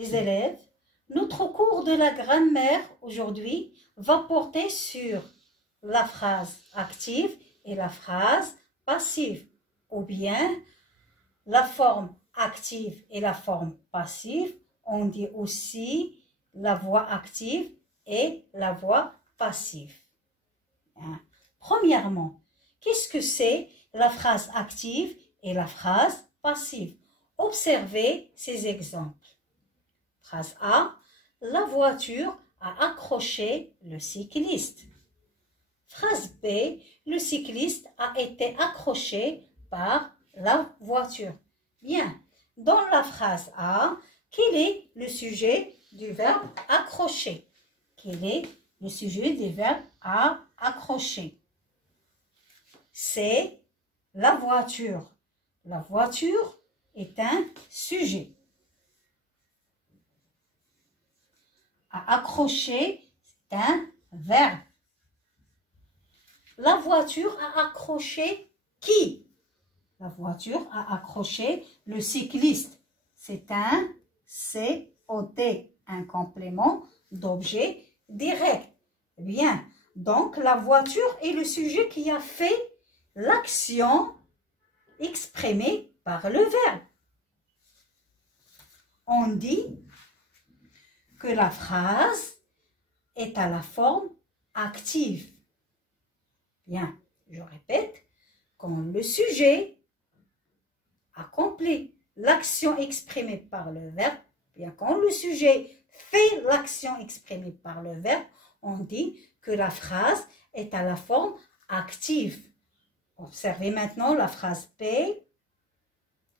les élèves, notre cours de la grammaire aujourd'hui va porter sur la phrase active et la phrase passive, ou bien la forme active et la forme passive. On dit aussi la voix active et la voix passive. Premièrement, qu'est-ce que c'est la phrase active et la phrase passive? Observez ces exemples. Phrase A, la voiture a accroché le cycliste. Phrase B, le cycliste a été accroché par la voiture. Bien, dans la phrase A, quel est le sujet du verbe accrocher? Quel est le sujet du verbe à accrocher? C'est la voiture. La voiture est un sujet. À accrocher, c'est un verbe. La voiture a accroché qui? La voiture a accroché le cycliste. C'est un COT, un complément d'objet direct. Bien, donc la voiture est le sujet qui a fait l'action exprimée par le verbe. On dit que la phrase est à la forme active. Bien, je répète, quand le sujet accomplit l'action exprimée par le verbe, bien quand le sujet fait l'action exprimée par le verbe, on dit que la phrase est à la forme active. Observez maintenant la phrase B.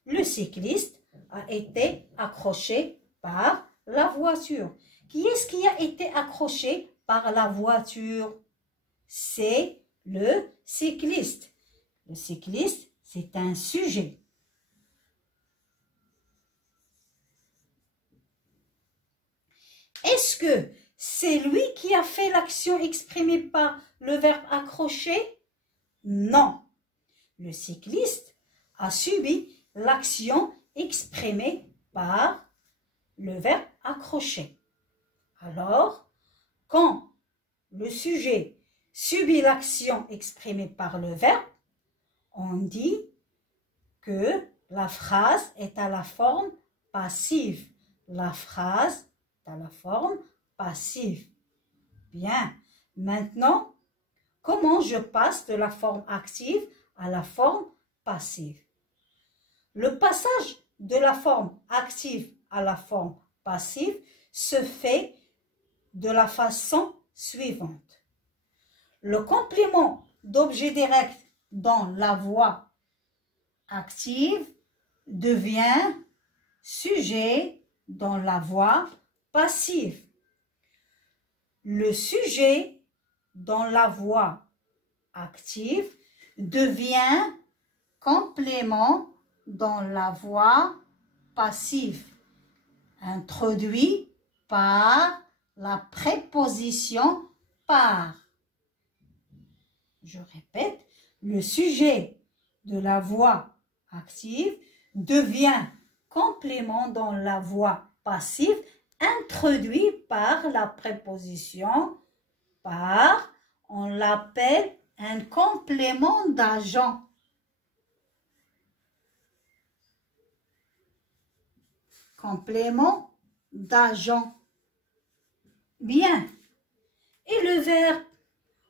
Le cycliste a été accroché par la voiture. Qui est-ce qui a été accroché par la voiture? C'est le cycliste. Le cycliste, c'est un sujet. Est-ce que c'est lui qui a fait l'action exprimée par le verbe accrocher? Non. Le cycliste a subi l'action exprimée par le verbe accrocher. Alors, quand le sujet subit l'action exprimée par le verbe, on dit que la phrase est à la forme passive. La phrase est à la forme passive. Bien, maintenant, comment je passe de la forme active à la forme passive? Le passage de la forme active à la forme passive se fait de la façon suivante. Le complément d'objet direct dans la voix active devient sujet dans la voix passive. Le sujet dans la voix active devient complément dans la voix passive, introduit par la préposition par. Je répète, le sujet de la voix active devient complément dans la voix passive, introduit par la préposition par. On l'appelle un complément d'agent. Complément d'agent. Bien. Et le verbe?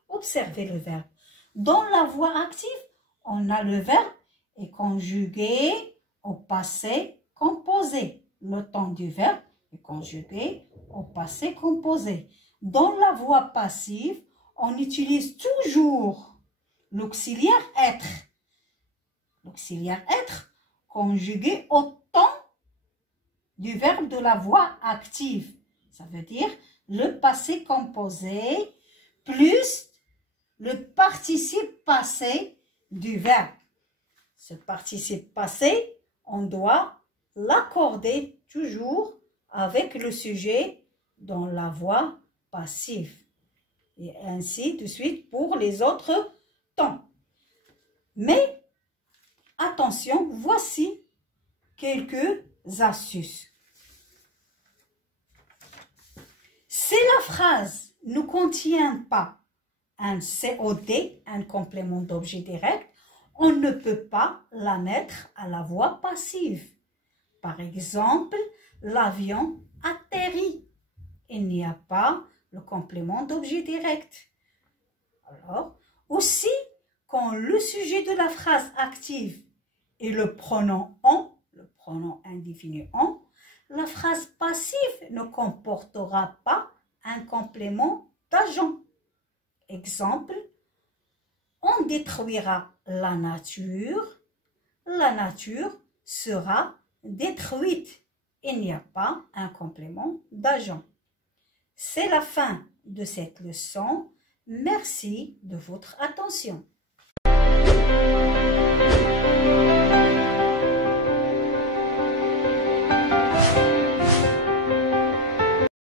Observez le verbe. Dans la voix active, on a le verbe est conjugué au passé composé. Le temps du verbe est conjugué au passé composé. Dans la voix passive, on utilise toujours l'auxiliaire être. L'auxiliaire être conjugué au temps du verbe de la voix active. Ça veut dire le passé composé plus le participe passé du verbe. Ce participe passé, on doit l'accorder toujours avec le sujet dans la voix passive. Et ainsi de suite pour les autres temps. Mais attention, voici quelques astuces. Si la phrase ne contient pas un COD, un complément d'objet direct, on ne peut pas la mettre à la voix passive. Par exemple, l'avion atterrit. Il n'y a pas le complément d'objet direct. Alors, aussi, quand le sujet de la phrase active est le pronom on, le pronom indéfini on, la phrase passive ne comportera pas un complément d'agent. Exemple, on détruira la nature sera détruite. Il n'y a pas un complément d'agent. C'est la fin de cette leçon. Merci de votre attention.